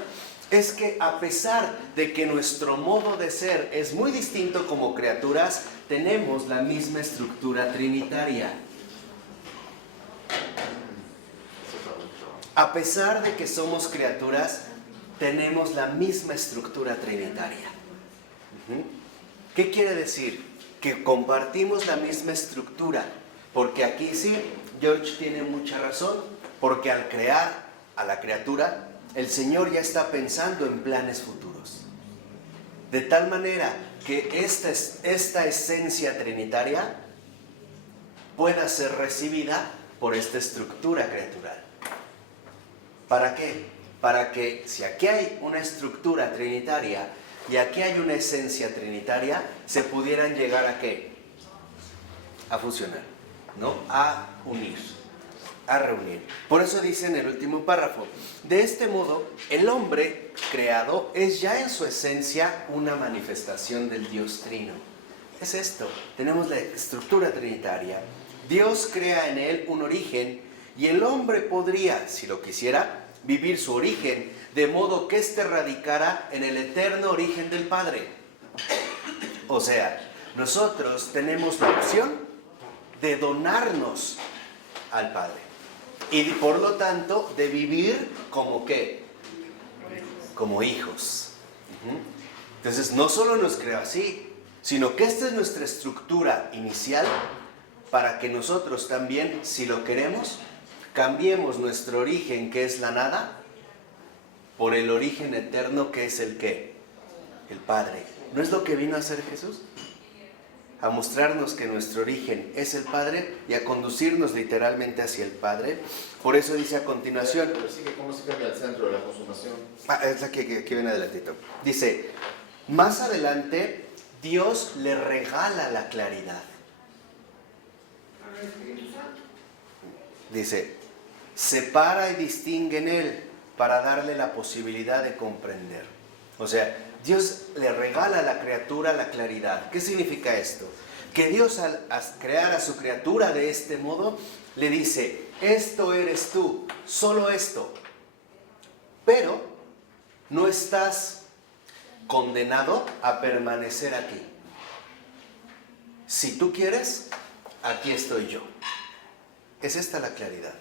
es que a pesar de que nuestro modo de ser es muy distinto como criaturas, tenemos la misma estructura trinitaria. A pesar de que somos criaturas, tenemos la misma estructura trinitaria. ¿Qué quiere decir? Que compartimos la misma estructura. Porque aquí sí, George tiene mucha razón. Porque al crear a la criatura, el Señor ya está pensando en planes futuros. De tal manera que esta esencia trinitaria pueda ser recibida por esta estructura criatural. ¿Para qué? Para que si aquí hay una estructura trinitaria y aquí hay una esencia trinitaria, se pudieran llegar a ¿qué? A fusionar, ¿no? A unir. A reunir. Por eso dice en el último párrafo, de este modo, el hombre creado es ya en su esencia una manifestación del Dios Trino. Es esto, tenemos la estructura trinitaria. Dios crea en él un origen y el hombre podría, si lo quisiera, vivir su origen, de modo que éste radicara en el eterno origen del Padre. O sea, nosotros tenemos la opción de donarnos al Padre. Y por lo tanto, de vivir como ¿qué? Como hijos. Entonces, no solo nos creó así, sino que esta es nuestra estructura inicial para que nosotros también, si lo queremos, cambiemos nuestro origen, que es la nada, por el origen eterno, que es el ¿qué? El Padre. ¿No es lo que vino a hacer Jesús? A mostrarnos que nuestro origen es el Padre y a conducirnos literalmente hacia el Padre. Por eso dice a continuación... Pero sí que cómo se cambia el centro de la consumación. Es aquí viene adelantito. Dice, más adelante, Dios le regala la claridad. Al Espíritu Santo. Dice, separa y distingue en él para darle la posibilidad de comprender. O sea, Dios le regala a la criatura la claridad. ¿Qué significa esto? Que Dios al crear a su criatura de este modo, le dice, esto eres tú, solo esto. Pero no estás condenado a permanecer aquí. Si tú quieres, aquí estoy yo. Es esta la claridad.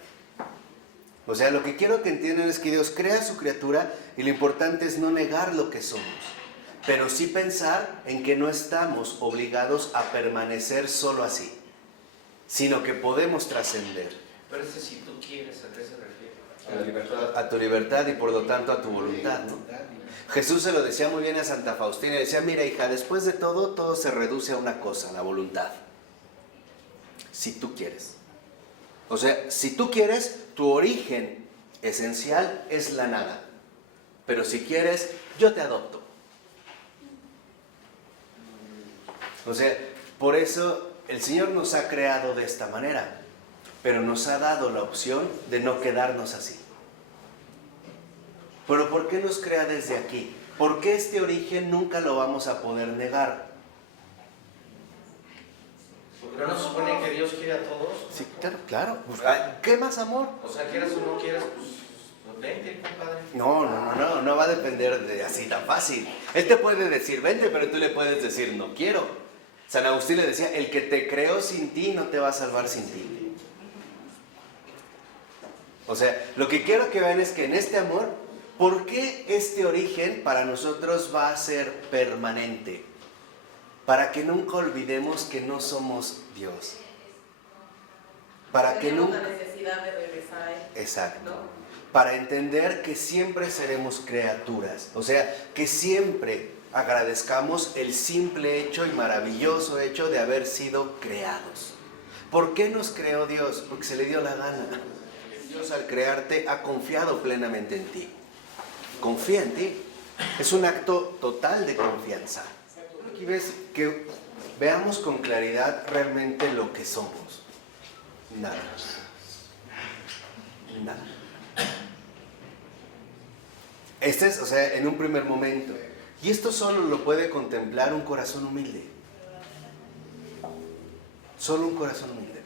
O sea, lo que quiero que entiendan es que Dios crea a su criatura y lo importante es no negar lo que somos, pero sí pensar en que no estamos obligados a permanecer solo así, sino que podemos trascender. Pero ese si tú quieres, ¿a qué se refiere? A la libertad. A tu libertad y por lo tanto a tu voluntad, ¿no? Jesús se lo decía muy bien a Santa Faustina, le decía, mira hija, después de todo, todo se reduce a una cosa, la voluntad. Si tú quieres. O sea, si tú quieres, tu origen esencial es la nada. Pero si quieres, yo te adopto. O sea, por eso el Señor nos ha creado de esta manera, pero nos ha dado la opción de no quedarnos así. Pero ¿por qué nos crea desde aquí? Porque este origen nunca lo vamos a poder negar. ¿Pero no se supone que Dios quiere a todos? Sí, claro, claro. ¿Qué más amor? O sea, quieras o no quieras, pues vente, compadre. No va a depender de así tan fácil. Él te puede decir, vente, pero tú le puedes decir, no quiero. San Agustín le decía, el que te creó sin ti no te va a salvar sin ti. O sea, lo que quiero que vean es que en este amor, ¿por qué este origen para nosotros va a ser permanente? Para que nunca olvidemos que no somos Dios. Para que Tenemos nunca... la necesidad de regresar a Él. Exacto. ¿No? Para entender que siempre seremos criaturas. O sea, que siempre agradezcamos el simple hecho y maravilloso hecho de haber sido creados. ¿Por qué nos creó Dios? Porque se le dio la gana. Dios al crearte ha confiado plenamente en ti. Confía en ti. Es un acto total de confianza. Aquí ves que veamos con claridad realmente lo que somos. Nada. Nada. Este es, o sea, en un primer momento. Y esto solo lo puede contemplar un corazón humilde. Solo un corazón humilde.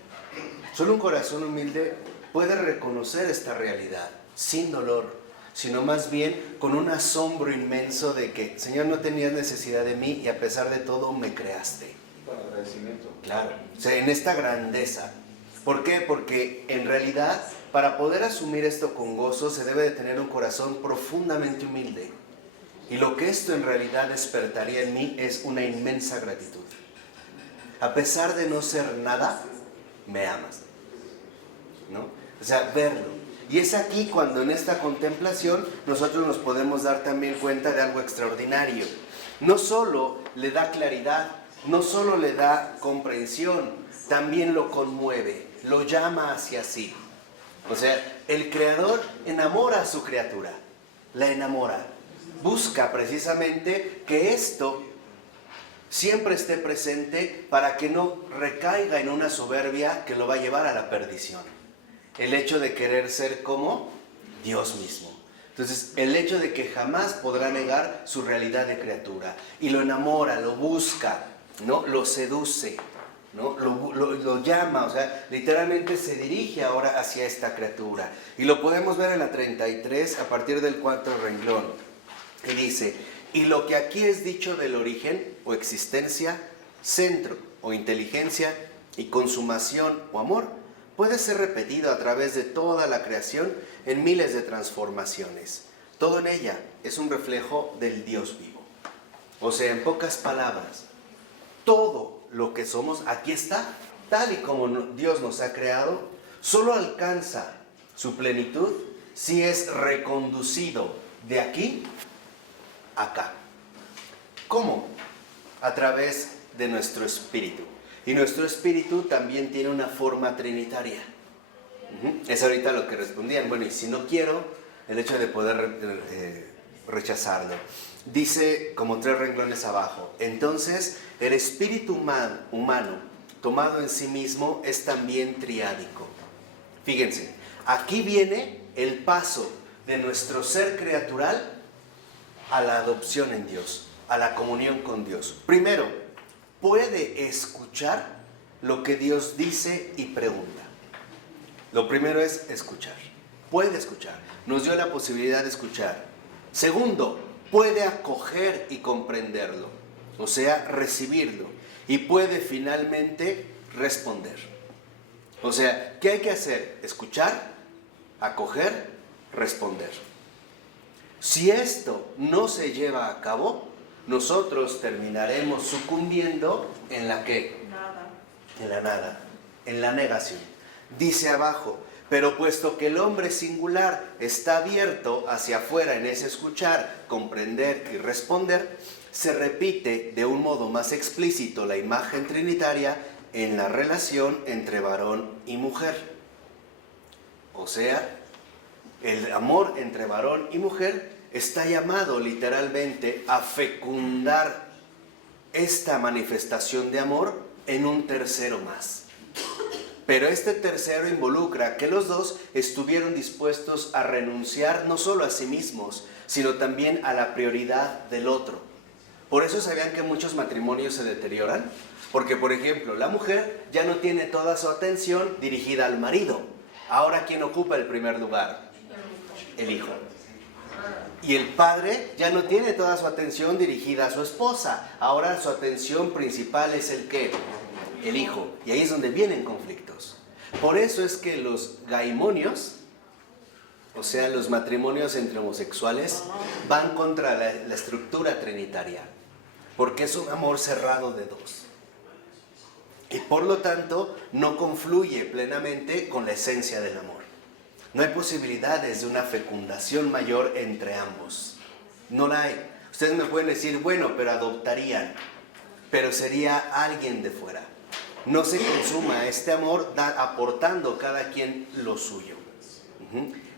Solo un corazón humilde puede reconocer esta realidad sin dolor, sino más bien con un asombro inmenso de que, Señor, no tenías necesidad de mí y a pesar de todo me creaste. Con agradecimiento. Claro, o sea, en esta grandeza. ¿Por qué? Porque en realidad, para poder asumir esto con gozo, se debe de tener un corazón profundamente humilde. Y lo que esto en realidad despertaría en mí es una inmensa gratitud. A pesar de no ser nada, me amas, ¿no? O sea, verlo. Y es aquí cuando en esta contemplación nosotros nos podemos dar también cuenta de algo extraordinario. No solo le da claridad, no solo le da comprensión, también lo conmueve, lo llama hacia sí. O sea, el Creador enamora a su criatura, la enamora. Busca precisamente que esto siempre esté presente para que no recaiga en una soberbia que lo va a llevar a la perdición. El hecho de querer ser como Dios mismo. Entonces, el hecho de que jamás podrá negar su realidad de criatura. Y lo enamora, lo busca, ¿no? Lo seduce, ¿no? Lo llama, o sea, literalmente se dirige ahora hacia esta criatura. Y lo podemos ver en la 33 a partir del 4º renglón. Y dice, y lo que aquí es dicho del origen o existencia, centro o inteligencia y consumación o amor puede ser repetido a través de toda la creación en miles de transformaciones. Todo en ella es un reflejo del Dios vivo. O sea, en pocas palabras, todo lo que somos, aquí está, tal y como Dios nos ha creado, solo alcanza su plenitud si es reconducido de aquí a acá. ¿Cómo? A través de nuestro espíritu. Y nuestro espíritu también tiene una forma trinitaria. Es ahorita lo que respondían. Bueno, y si no quiero, el hecho de poder rechazarlo. Dice como 3 renglones abajo. Entonces, el espíritu humano tomado en sí mismo es también triádico. Fíjense, aquí viene el paso de nuestro ser criatural a la adopción en Dios, a la comunión con Dios. Primero, puede escuchar lo que Dios dice y pregunta. Lo primero es escuchar. Puede escuchar. Nos dio la posibilidad de escuchar. Segundo, puede acoger y comprenderlo, o sea, recibirlo. Y puede finalmente responder. O sea, ¿qué hay que hacer? Escuchar, acoger, responder. Si esto no se lleva a cabo, nosotros terminaremos sucumbiendo en la ¿qué? Nada. En la nada, en la negación. Dice abajo, pero puesto que el hombre singular está abierto hacia afuera en ese escuchar, comprender y responder, se repite de un modo más explícito la imagen trinitaria en la relación entre varón y mujer. O sea, el amor entre varón y mujer está llamado literalmente a fecundar esta manifestación de amor en un tercero más. Pero este tercero involucra que los dos estuvieron dispuestos a renunciar no solo a sí mismos, sino también a la prioridad del otro. Por eso sabían que muchos matrimonios se deterioran, porque por ejemplo, la mujer ya no tiene toda su atención dirigida al marido. Ahora, ¿quién ocupa el primer lugar? El hijo. Y el padre ya no tiene toda su atención dirigida a su esposa. Ahora su atención principal es el ¿qué? El hijo. Y ahí es donde vienen conflictos. Por eso es que los gaimonios, o sea, los matrimonios entre homosexuales, van contra la estructura trinitaria. Porque es un amor cerrado de dos. Y por lo tanto, no confluye plenamente con la esencia del amor. No hay posibilidades de una fecundación mayor entre ambos. No la hay. Ustedes me pueden decir, bueno, pero adoptarían. Pero sería alguien de fuera. No se consuma este amor aportando cada quien lo suyo.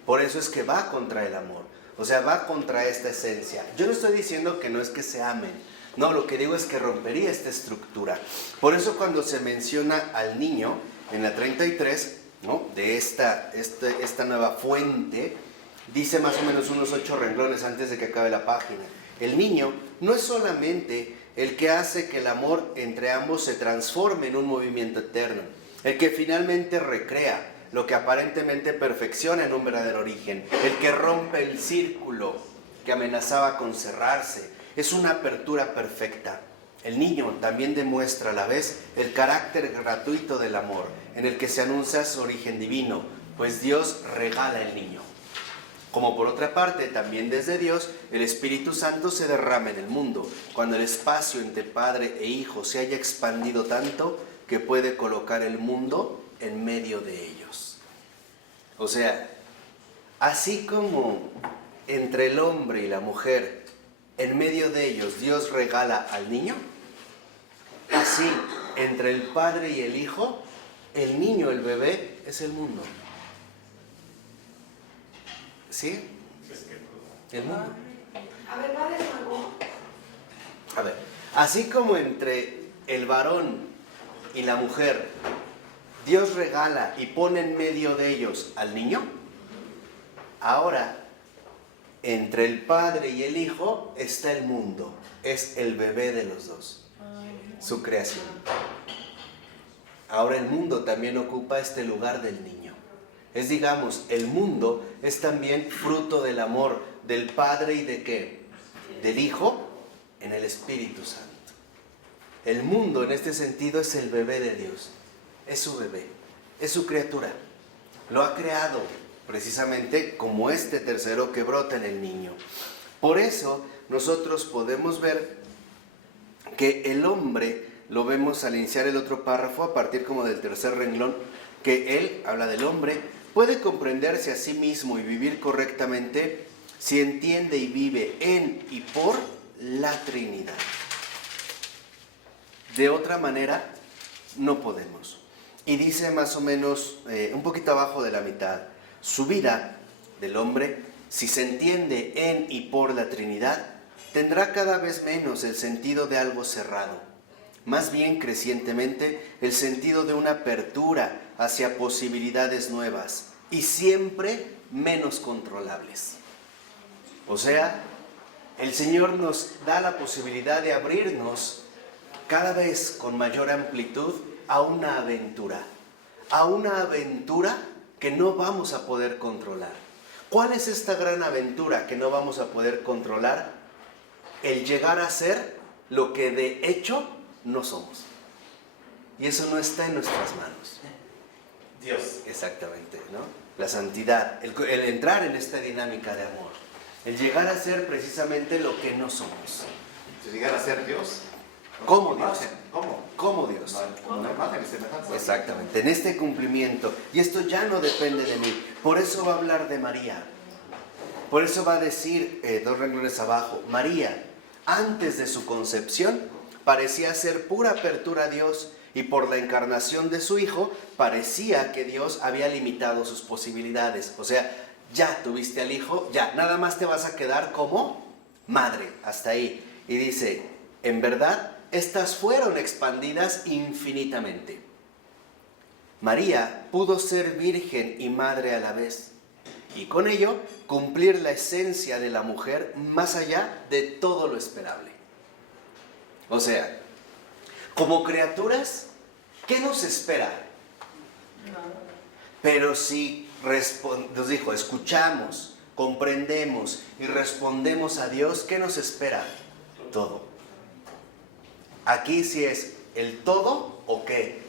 Por eso es que va contra el amor. O sea, va contra esta esencia. Yo no estoy diciendo que no es que se amen. No, lo que digo es que rompería esta estructura. Por eso cuando se menciona al niño en la 33, ¿no? De esta nueva fuente, dice más o menos unos 8 renglones antes de que acabe la página. El niño no es solamente el que hace que el amor entre ambos se transforme en un movimiento eterno, el que finalmente recrea lo que aparentemente perfecciona en un verdadero origen, el que rompe el círculo que amenazaba con cerrarse. Es una apertura perfecta. El niño también demuestra a la vez el carácter gratuito del amor, en el que se anuncia su origen divino, pues Dios regala el niño. Como por otra parte, también desde Dios, el Espíritu Santo se derrama en el mundo, cuando el espacio entre Padre e Hijo se haya expandido tanto que puede colocar el mundo en medio de ellos. O sea, así como entre el hombre y la mujer, en medio de ellos Dios regala al niño, así entre el Padre y el Hijo, el niño, el bebé, es el mundo. ¿Sí? El mundo. A ver, va de nuevo. A ver, así como entre el varón y la mujer, Dios regala y pone en medio de ellos al niño, ahora entre el Padre y el Hijo está el mundo, es el bebé de los dos, su creación. Ahora el mundo también ocupa este lugar del niño. Es, digamos, el mundo es también fruto del amor del Padre y ¿de qué? Del Hijo en el Espíritu Santo. El mundo en este sentido es el bebé de Dios. Es su bebé, es su criatura. Lo ha creado precisamente como este tercero que brota en el niño. Por eso nosotros podemos ver que el hombre, lo vemos al iniciar el otro párrafo, a partir como del tercer renglón, que él habla del hombre, puede comprenderse a sí mismo y vivir correctamente si entiende y vive en y por la Trinidad. De otra manera, no podemos. Y dice más o menos, un poquito abajo de la mitad, su vida del hombre, si se entiende en y por la Trinidad, tendrá cada vez menos el sentido de algo cerrado, más bien crecientemente el sentido de una apertura hacia posibilidades nuevas y siempre menos controlables. O sea, el Señor nos da la posibilidad de abrirnos cada vez con mayor amplitud a una aventura que no vamos a poder controlar. ¿Cuál es esta gran aventura que no vamos a poder controlar? El llegar a ser lo que de hecho no somos. Y eso no está en nuestras manos. Dios. Exactamente, ¿no? La santidad, el entrar en esta dinámica de amor, el llegar a ser precisamente lo que no somos. Llegar a ser Dios. ¿Cómo Dios? ¿Cómo? ¿Cómo Dios? Como una imagen y semejanza. Exactamente, en este cumplimiento. Y esto ya no depende de mí. Por eso va a hablar de María. Por eso va a decir, 2 renglones abajo, María, antes de su concepción, parecía ser pura apertura a Dios, y por la encarnación de su Hijo, parecía que Dios había limitado sus posibilidades. O sea, ya tuviste al Hijo, ya, nada más te vas a quedar como madre, hasta ahí. Y dice, en verdad, estas fueron expandidas infinitamente. María pudo ser virgen y madre a la vez, y con ello cumplir la esencia de la mujer más allá de todo lo esperable. O sea, como criaturas, ¿qué nos espera? Pero si nos dijo, escuchamos, comprendemos y respondemos a Dios, ¿qué nos espera? Todo. Aquí sí es el todo o qué,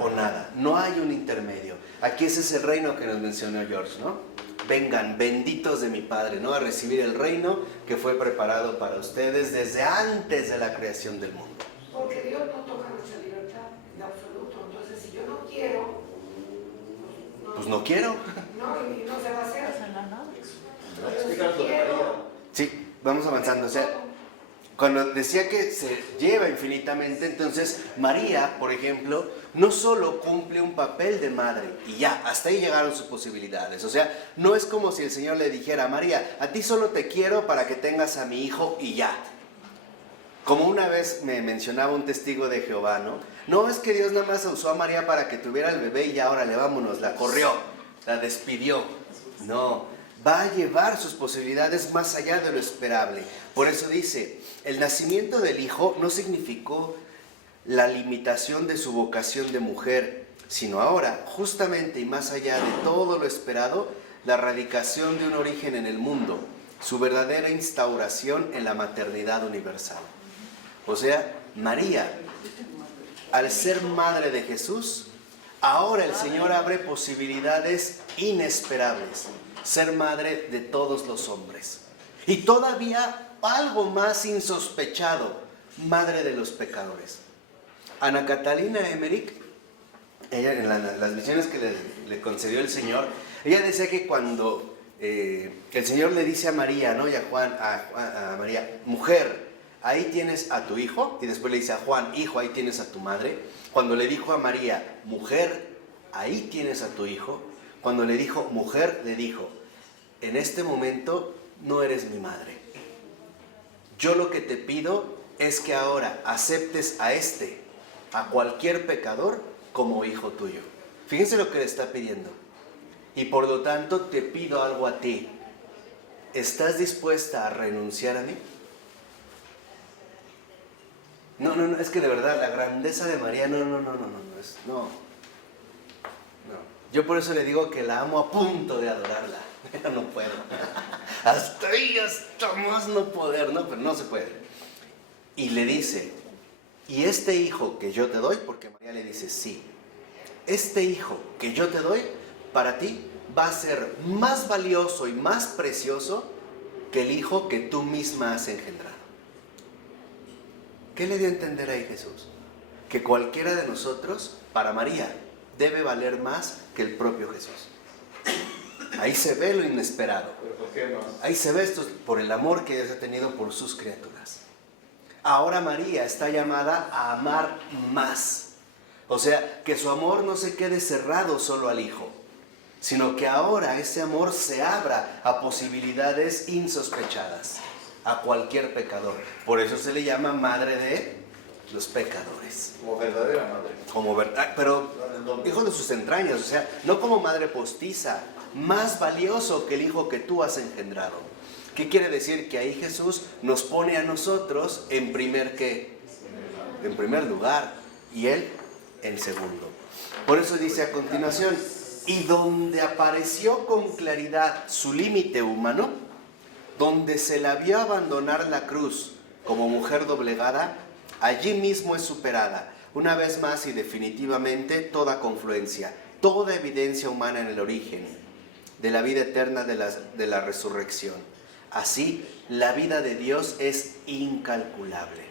o nada. No hay un intermedio. Aquí ese es el reino que nos mencionó George, ¿no? Vengan, benditos de mi Padre, ¿no? A recibir el reino que fue preparado para ustedes desde antes de la creación del mundo. Porque Dios no toca nuestra libertad en absoluto. Entonces, si yo no quiero, Pues no quiero. no, y no se va a hacer. Explícanos lo de María. Sí, vamos avanzando. O sea, cuando decía que se lleva infinitamente, entonces María, por ejemplo, no solo cumple un papel de madre y ya, hasta ahí llegaron sus posibilidades. O sea, no es como si el Señor le dijera, María, a ti solo te quiero para que tengas a mi hijo y ya. Como una vez me mencionaba un testigo de Jehová, ¿no? No, es que Dios nada más usó a María para que tuviera el bebé y ya, órale, vámonos, la corrió, la despidió. No, va a llevar sus posibilidades más allá de lo esperable. Por eso dice, el nacimiento del Hijo no significó la limitación de su vocación de mujer, sino ahora, justamente y más allá de todo lo esperado, la radicación de un origen en el mundo, su verdadera instauración en la maternidad universal. O sea, María, al ser madre de Jesús, ahora el Señor abre posibilidades inesperables, ser madre de todos los hombres. Y todavía algo más insospechado, madre de los pecadores. Ana Catalina Emmerich, ella en las misiones que le concedió el Señor, ella decía que cuando el Señor le dice a María, ¿no? Y a Juan, a María, mujer, ahí tienes a tu hijo, y después le dice a Juan, hijo, ahí tienes a tu madre. Cuando le dijo a María, mujer, ahí tienes a tu hijo. Cuando le dijo mujer, le dijo, en este momento no eres mi madre. Yo lo que te pido es que ahora aceptes a cualquier pecador como hijo tuyo. Fíjense lo que le está pidiendo. Y por lo tanto te pido algo a ti. ¿Estás dispuesta a renunciar a mí? No, es que de verdad la grandeza de María, no. Yo por eso le digo que la amo a punto de adorarla, pero no puedo. Hasta más no poder, ¿no? Pero no se puede. Y le dice, Y este hijo que yo te doy, porque María le dice sí, este hijo que yo te doy, para ti va a ser más valioso y más precioso que el hijo que tú misma has engendrado. ¿Qué le dio a entender ahí Jesús? Que cualquiera de nosotros, para María, debe valer más que el propio Jesús. Ahí se ve lo inesperado. ¿Pero por qué no? Ahí se ve esto por el amor que Dios ha tenido por sus criaturas. Ahora María está llamada a amar más. O sea, que su amor no se quede cerrado solo al Hijo, sino que ahora ese amor se abra a posibilidades insospechadas, a cualquier pecador. Por eso se le llama madre de los pecadores. Como verdadera madre. Como verdad, pero No en el nombre. hijo de sus entrañas, o sea, no como madre postiza, más valioso que el hijo que tú has engendrado. ¿Qué quiere decir? Que ahí Jesús nos pone a nosotros en primer lugar y él en segundo. Por eso dice a continuación, y donde apareció con claridad su límite humano, donde se la vio abandonar la cruz como mujer doblegada, allí mismo es superada, una vez más y definitivamente, toda confluencia, toda evidencia humana en el origen de la vida eterna de la resurrección. Así, la vida de Dios es incalculable.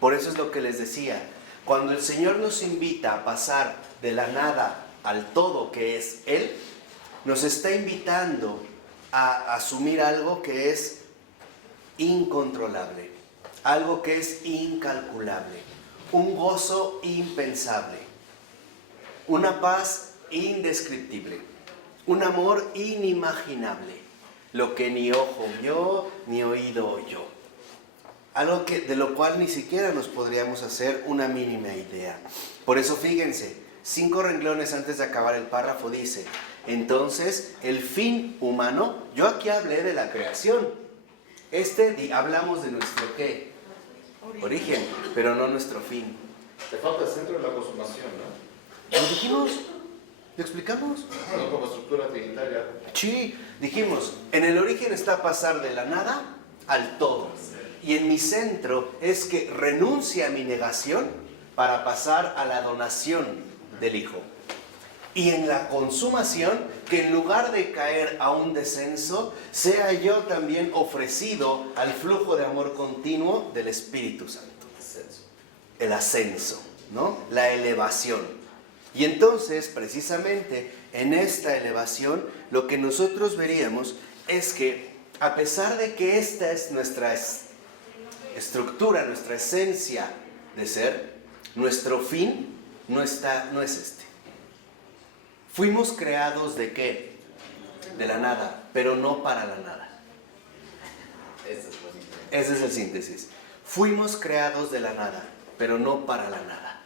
Por eso es lo que les decía, cuando el Señor nos invita a pasar de la nada al todo que es Él, nos está invitando a asumir algo que es incontrolable, algo que es incalculable, un gozo impensable, una paz indescriptible, un amor inimaginable, lo que ni ojo vio ni oído oyó, algo de lo cual ni siquiera nos podríamos hacer una mínima idea. Por eso fíjense, 5 renglones antes de acabar el párrafo dice, entonces el fin humano, yo aquí hablé de la creación, hablamos de nuestro ¿qué? Origen, pero no nuestro fin. Te falta el centro de la consumación, ¿no? ¿Lo dijimos? ¿Lo explicamos? No como estructura trinitaria. Sí, dijimos, en el origen está pasar de la nada al todo. Y en mi centro es que renuncie a mi negación para pasar a la donación del Hijo. Y en la consumación, que en lugar de caer a un descenso, sea yo también ofrecido al flujo de amor continuo del Espíritu Santo. El ascenso, ¿no? La elevación. Y entonces, precisamente, en esta elevación, lo que nosotros veríamos es que, a pesar de que esta es nuestra estructura, nuestra esencia de ser, nuestro fin no es este. Fuimos creados ¿de qué? De la nada, pero no para la nada. Ese es el síntesis. Fuimos creados de la nada, pero no para la nada.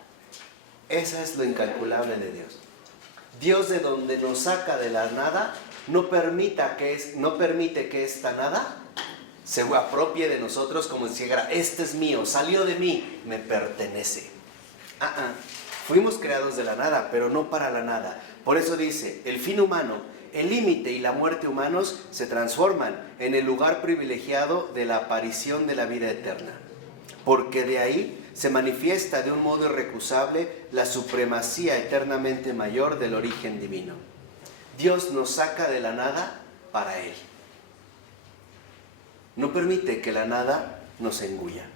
Esa es lo incalculable de Dios. Dios, de donde nos saca de la nada, no permite que esta nada se apropie de nosotros como si dijera, este es mío, salió de mí, me pertenece. Fuimos creados de la nada, pero no para la nada. Por eso dice, el fin humano, el límite y la muerte humanos se transforman en el lugar privilegiado de la aparición de la vida eterna. Porque de ahí se manifiesta de un modo irrecusable la supremacía eternamente mayor del origen divino. Dios nos saca de la nada para Él. No permite que la nada nos engulla.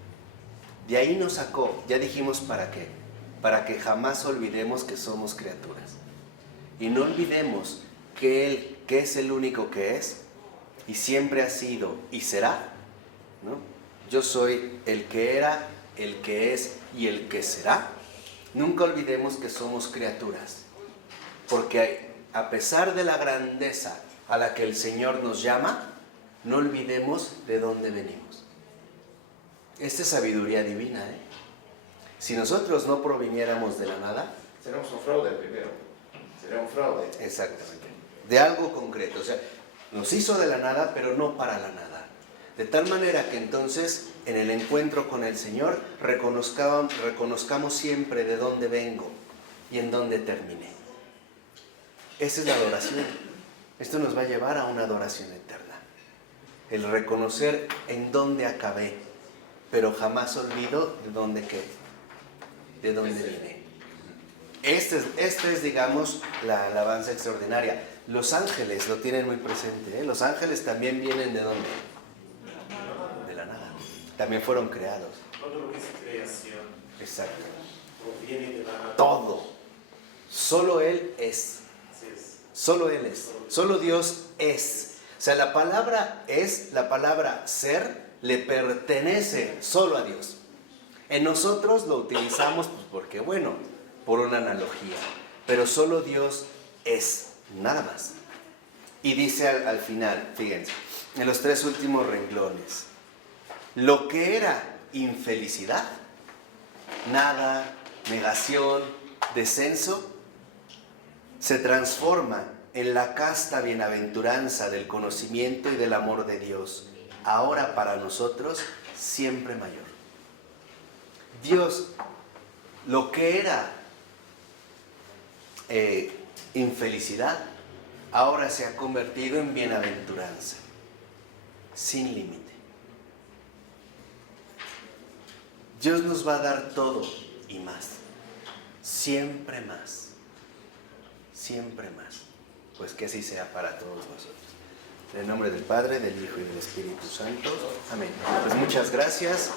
De ahí nos sacó, ya dijimos para qué. Para que jamás olvidemos que somos criaturas. Y no olvidemos que Él, que es el único que es, y siempre ha sido y será, ¿no? Yo soy el que era, el que es y el que será. Nunca olvidemos que somos criaturas. Porque a pesar de la grandeza a la que el Señor nos llama, no olvidemos de dónde venimos. Esta es sabiduría divina, ¿eh? Si nosotros no proviniéramos de la nada, Seremos un fraude primero. Sería un fraude. exactamente, de algo concreto, o sea, nos hizo de la nada, pero no para la nada. De tal manera que entonces, en el encuentro con el Señor, reconozcamos siempre de dónde vengo y en dónde terminé. Esa es la adoración. Esto nos va a llevar a una adoración eterna. El reconocer en dónde acabé, pero jamás olvido de dónde qué. de dónde viene. Este es, digamos, la alabanza extraordinaria. Los ángeles lo tienen muy presente, ¿eh? Los ángeles también vienen ¿de dónde? De la nada. También fueron creados. Todo lo que es creación Exacto. proviene de la nada. Todo. Solo Él es. Así es. Solo Él es. Solo Dios es. O sea, la palabra es, la palabra ser, le pertenece solo a Dios. En nosotros lo utilizamos pues, porque, bueno, por una analogía. Pero solo Dios es, nada más. Y dice al final, fíjense, en los 3 últimos renglones, lo que era infelicidad, nada, negación, descenso, se transforma en la casta bienaventuranza del conocimiento y del amor de Dios, ahora para nosotros siempre mayor. Dios, lo que era infelicidad, ahora se ha convertido en bienaventuranza, sin límite. Dios nos va a dar todo y más, siempre más, siempre más. Pues que así sea para todos nosotros. En el nombre del Padre, del Hijo y del Espíritu Santo. Amén. Pues muchas gracias.